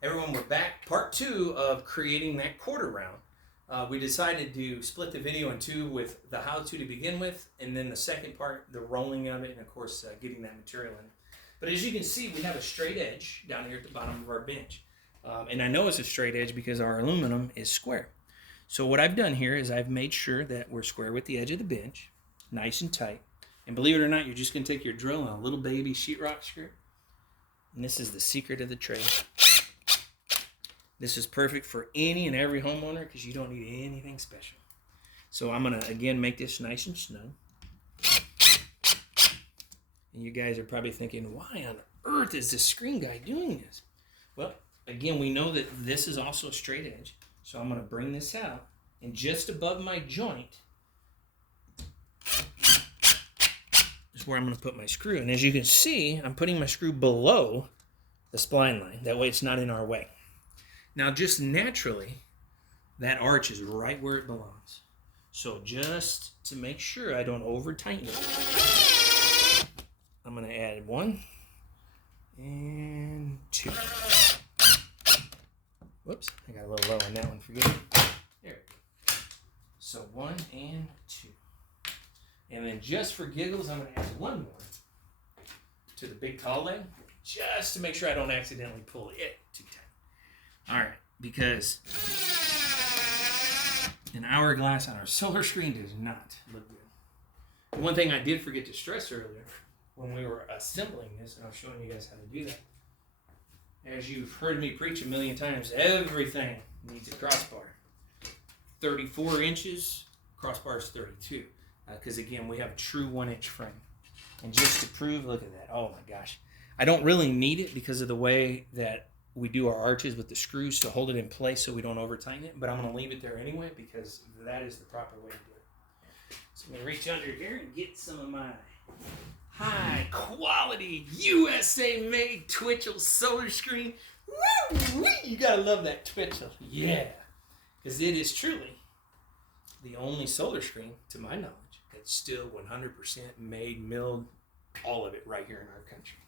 Everyone, we're back. Part 2 of creating that quarter round. We decided to split the video in two with the how-to begin with, and then the second part, the rolling of it, and of course getting that material in. But as you can see, we have a straight edge down here at the bottom of our bench. And I know it's a straight edge because our aluminum is square. So what I've done here is I've made sure that we're square with the edge of the bench, nice and tight. And believe it or not, you're just going to take your drill and a little baby sheetrock screw. And this is the secret of the trade. This is perfect for any and every homeowner because you don't need anything special. So I'm going to, again, make this nice and snug. And you guys are probably thinking, why on earth is this screen guy doing this? Well, again, we know that this is also a straight edge. So I'm going to bring this out. And just above my joint is where I'm going to put my screw. And as you can see, I'm putting my screw below the spline line. That way it's not in our way. Now, just naturally, that arch is right where it belongs. So just to make sure I don't over-tighten it, I'm going to add 1 and 2. Whoops, I got a little low on that one, forgive me. There we go. So 1 and 2. And then just for giggles, I'm going to add 1 more to the big tall leg, just to make sure I don't accidentally pull it too tight. All right, because an hourglass on our solar screen does not look good. One thing I did forget to stress earlier when we were assembling this, and I was showing you guys how to do that. As you've heard me preach a million times, everything needs a crossbar. 34 inches, crossbar is 32. Because again, we have a true 1-inch frame. And just to prove, look at that. Oh my gosh. I don't really need it because of the way that we do our arches with the screws to hold it in place so we don't over tighten it, but I'm going to leave it there anyway because that is the proper way to do it. So I'm going to reach under here and get some of my high quality USA made Twitchell solar screen. Woo! You got to love that Twitchell. Yeah. Because it is truly the only solar screen, to my knowledge, that's still 100% made, milled, all of it right here in our country.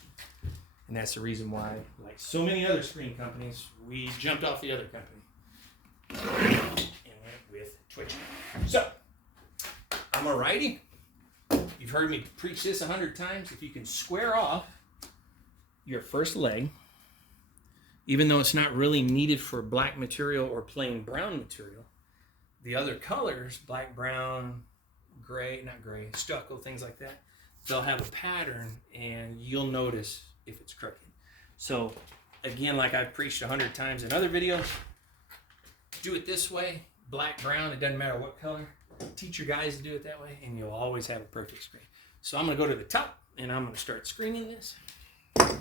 And that's the reason why, like so many other screen companies, we jumped off the other company and went with Twitch. So, I'm a righty. You've heard me preach this 100 times. If you can square off your first leg, even though it's not really needed for black material or plain brown material, the other colors, black, brown, gray, not gray, stucco, things like that, they'll have a pattern and you'll notice if it's crooked. So again, like I've preached 100 times in other videos, do it this way, black, brown, it doesn't matter what color. Teach your guys to do it that way and you'll always have a perfect screen. So I'm going to go to the top and I'm going to start screening this. And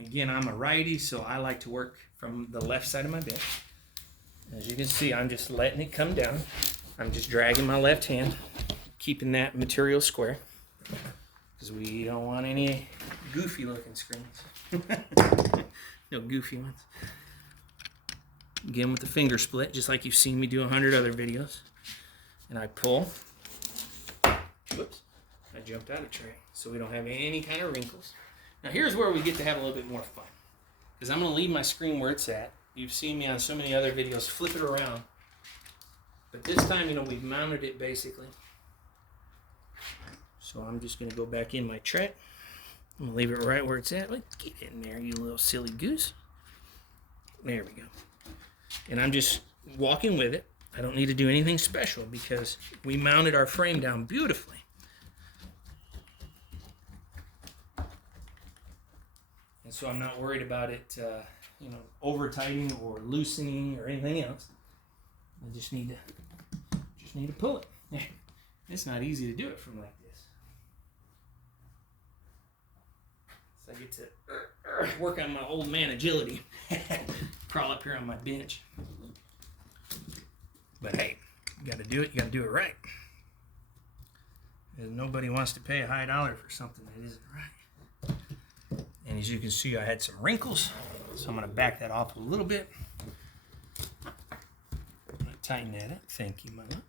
again, I'm a righty, so I like to work from the left side of my bench. As you can see, I'm just letting it come down. I'm just dragging my left hand, keeping that material square. Because we don't want any goofy looking screens. No goofy ones. Again with the finger split, just like you've seen me do 100 other videos. And I pull. Whoops. I jumped out of tray. So we don't have any kind of wrinkles. Now here's where we get to have a little bit more fun. Because I'm going to leave my screen where it's at. You've seen me on so many other videos flip it around. But this time, we've mounted it basically. So I'm just going to go back in my track. I'm going to leave it right where it's at. Let's get in there, you little silly goose. There we go. And I'm just walking with it. I don't need to do anything special because we mounted our frame down beautifully. And so I'm not worried about it, over tightening or loosening or anything else. I just need to pull it. Yeah. It's not easy to do it from like this. So I get to work on my old man agility. Crawl up here on my bench. But hey, you got to do it. You got to do it right. And nobody wants to pay a high dollar for something that isn't right. And as you can see, I had some wrinkles. So I'm going to back that off a little bit. I'm going to tighten that up. Thank you, Mama.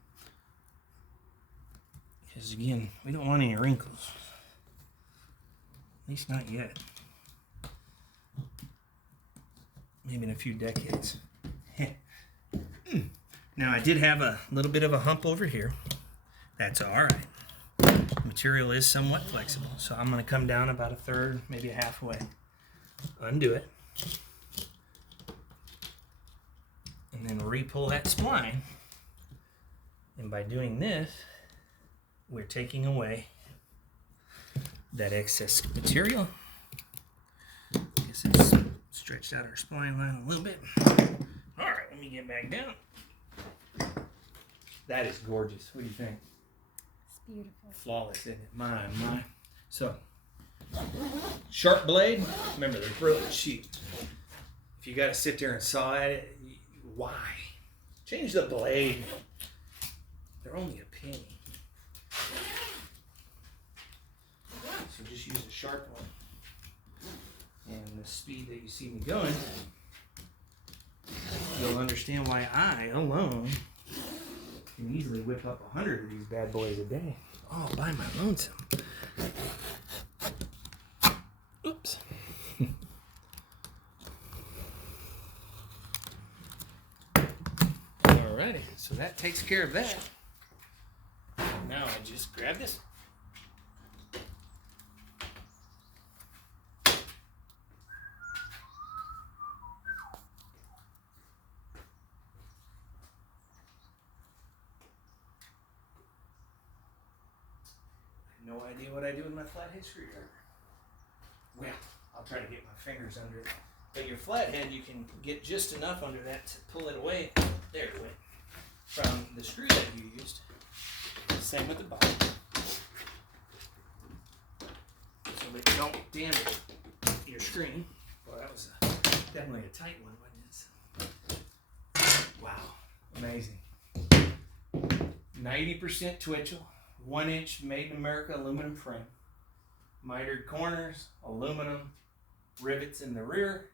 Because again, we don't want any wrinkles. At least not yet. maybe in a few decades. Now I did have a little bit of a hump over here. That's all right. The material is somewhat flexible, so I'm going to come down about a third, maybe halfway. Undo it. And then re-pull that spline. And by doing this, we're taking away that excess material. I guess it's stretched out our spline line a little bit. All right, let me get back down. That is gorgeous. What do you think? It's beautiful. Flawless, isn't it? My. So, sharp blade. Remember, they're brilliant sheep. If you got to sit there and saw at it, why? Change the blade. They're only a penny. So just use a sharp one. And the speed that you see me going, you'll understand why I alone can easily whip up 100 of these bad boys a day, all by my lonesome. Oops. Alrighty, so that takes care of that. Now I just grab this. No idea what I do with my flathead screwdriver. Well, I'll try to get my fingers under it. But your flathead, you can get just enough under that to pull it away. There it went. From the screw that you used. Same with the bottom. So that you don't damage your screen. Well, that was definitely a tight one, wasn't it? Wow, amazing. 90% Twitchell. 1-inch made in America aluminum frame. Mitered corners, aluminum, rivets in the rear,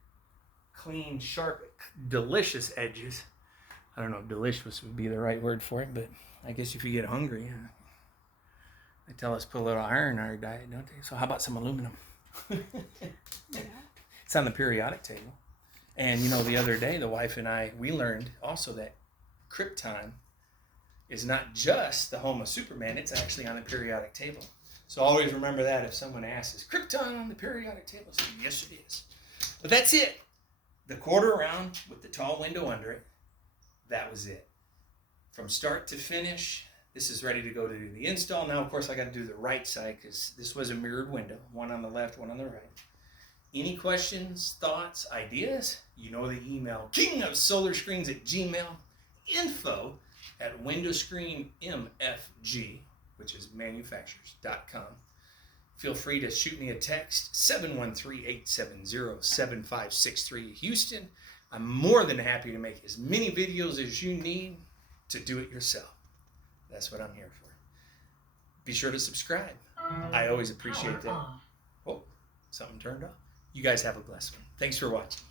clean, sharp, delicious edges. I don't know if delicious would be the right word for it, but I guess if you get hungry, they tell us to put a little iron in our diet, don't they? So how about some aluminum? It's on the periodic table. And you know, the other day, the wife and I, we learned also that Krypton is not just the home of Superman, it's actually on the periodic table. So always remember that if someone asks, is Krypton on the periodic table? So yes, it is. But that's it. The quarter round with the tall window under it, that was it. From start to finish, this is ready to go to do the install. Now, of course, I got to do the right side because this was a mirrored window, one on the left, one on the right. Any questions, thoughts, ideas? You know the email, kingofsolarscreens@gmail, info@windowscreenmfg, which is manufacturers.com. Feel free to shoot me a text, 713-870-7563 Houston. I'm more than happy to make as many videos as you need to do it yourself. That's what I'm here for. Be sure to subscribe. I always appreciate that. Oh, something turned off. You guys have a blessed one. Thanks for watching.